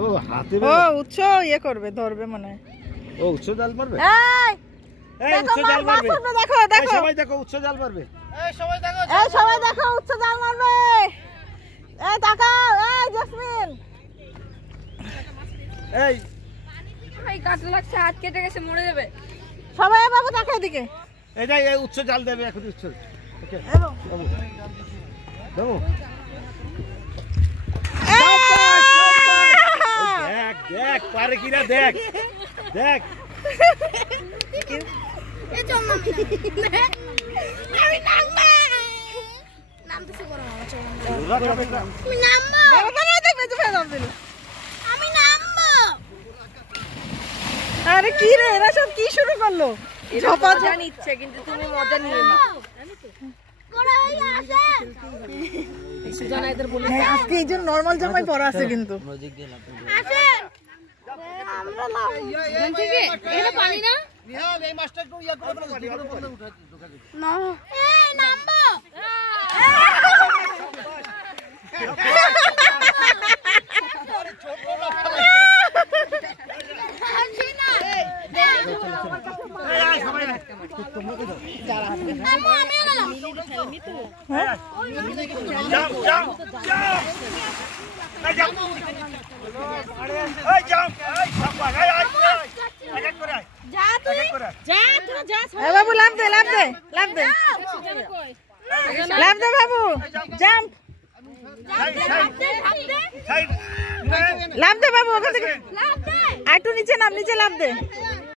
ও হাতে ও উচ্চ ইয়ে করবে, ধরবে মনে হয়। ও উচ্চ জাল মারবে। এই উচ্চ জাল মারবে, দেখো দেখো সবাই দেখো উচ্চ জাল মারবে। সবাই দেখো উচ্চ জাল মারবে। এই তাকাও, এই জসমিন, এই ভাই কাটা লাগছে, হাত কেটে গেছে, মরে যাবে। সবাই বাবু দেখো এদিকে। এই যাই এই উচ্চ জাল দেবে এখন উচ্চ। ওকে বাবু বাবু দেখ দেখ পারে কিনা দেখ দেখ। এই চল না আমি নামবো, নামতেছি বড় মামা, চল আমি নামবো, বাবা কেন দেখবে তো ফেরাম দিল। আমি নামবো। আরে কি রে, এরা সব কি শুরু করলো? ঝপা মজা নিচ্ছে, কিন্তু তুমি মজা নিও না। বড় হয়ে আসেন সুজানা, এদের বলে আজকে এই যে নরমাল জামাই পরা আছে কিন্তু। আসেন আমরা নাম থেকে এখানে পানি না নিহাল এই মাস্টারকে ইয়া করে না, এই নামবো। বাবু লাভ দে লাভ দে লাভ দে লাভ দে বাবু, জাম্প লাভ দে বাবু, ওখান থেকে একটু নিচে নাম, নিচে লাভ দে।